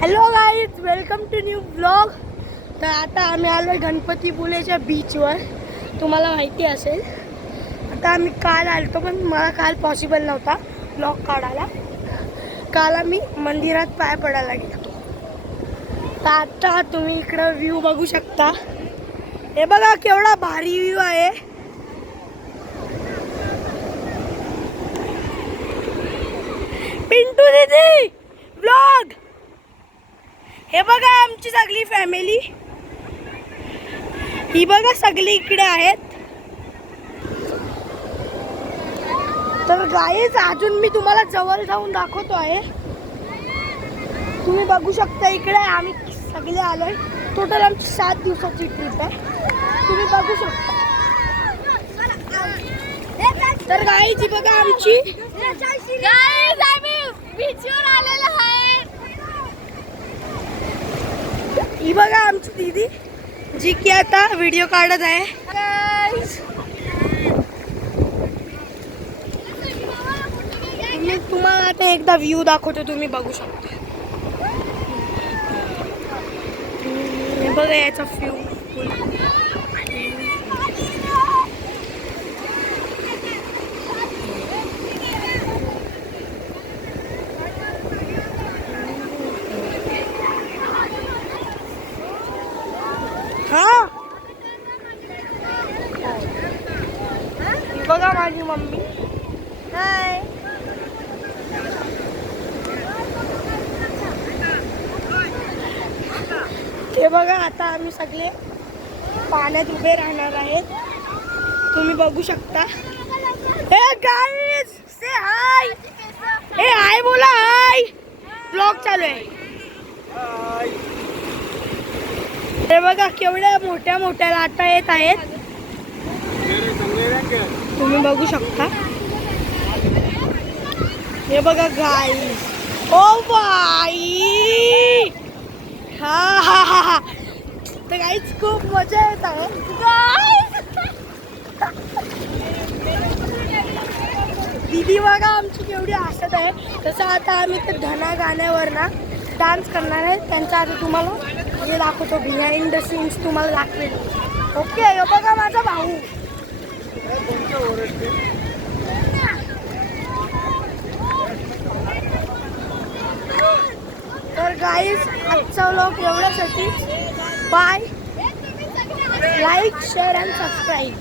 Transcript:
Hello guys, welcome to new blog. तर आता आम्ही आलो आहे गणपतीपुळेच्या बीचवर. तुम्हाला माहिती असेल, आता आम्ही काल आलो पण मला काल पॉसिबल नव्हता ब्लॉग काढायला. काल आम्ही मंदिरात पाय पडायला गेलो. तर आता तुम्ही इकडं व्ह्यू बघू शकता. हे बघा केवढा भारी व्ह्यू आहे. पिंटू दीदी ब्लॉग. हे बघा आमची सगळी फॅमिली, ही बघा सगळी इकडे आहेत. तर गाईज अजून मी तुम्हाला जवळ जाऊन दाखवतो आहे. तुम्ही बघू शकता इकडे आम्ही सगळे आलोय. टोटल आमची 7 दिवसाची ट्रिप आहे. तुम्ही बघू शकता. तर गाईज ही बघा आमची गाईज आम्ही बीचवर आलेलो आहे. ही बघा आमची दीदी जी की आता व्हिडिओ काढत आहे. मी तुम्हाला आता एकदा व्ह्यू दाखवतो, तुम्ही बघू शकता. हे बघा याचा व्ह्यू. हा बघा माझी मम्मी. हाय. हे बघा आता आम्ही सगळे पाण्यात उभे राहणार आहेत. तुम्ही बघू शकता. हे गाईज से हाय. हे हाय बोला. हाय, ब्लॉग चालू आहे. हे बघा केवढ्या मोठ्या मोठ्या लाटा येत आहेत. तुम्ही बघू शकता. हे बघा गाईज. O by. हा हा हा हा. तर गाईज खूप मजा येत आहे. दीदी बघा आमची केवढी हसत आहे. तसं आता आम्ही तर धना गाण्यावर ना डान्स करणार आहे. त्यांचा आता तुम्हाला हे दाखवतो, बिहाइंड द सीन्स तुम्हाला दाखवेल. ओके. हे बघा माझा भाऊ. तर गाईज आजचा व्लॉग एवढ्यासाठी. Bye. Like, share and subscribe.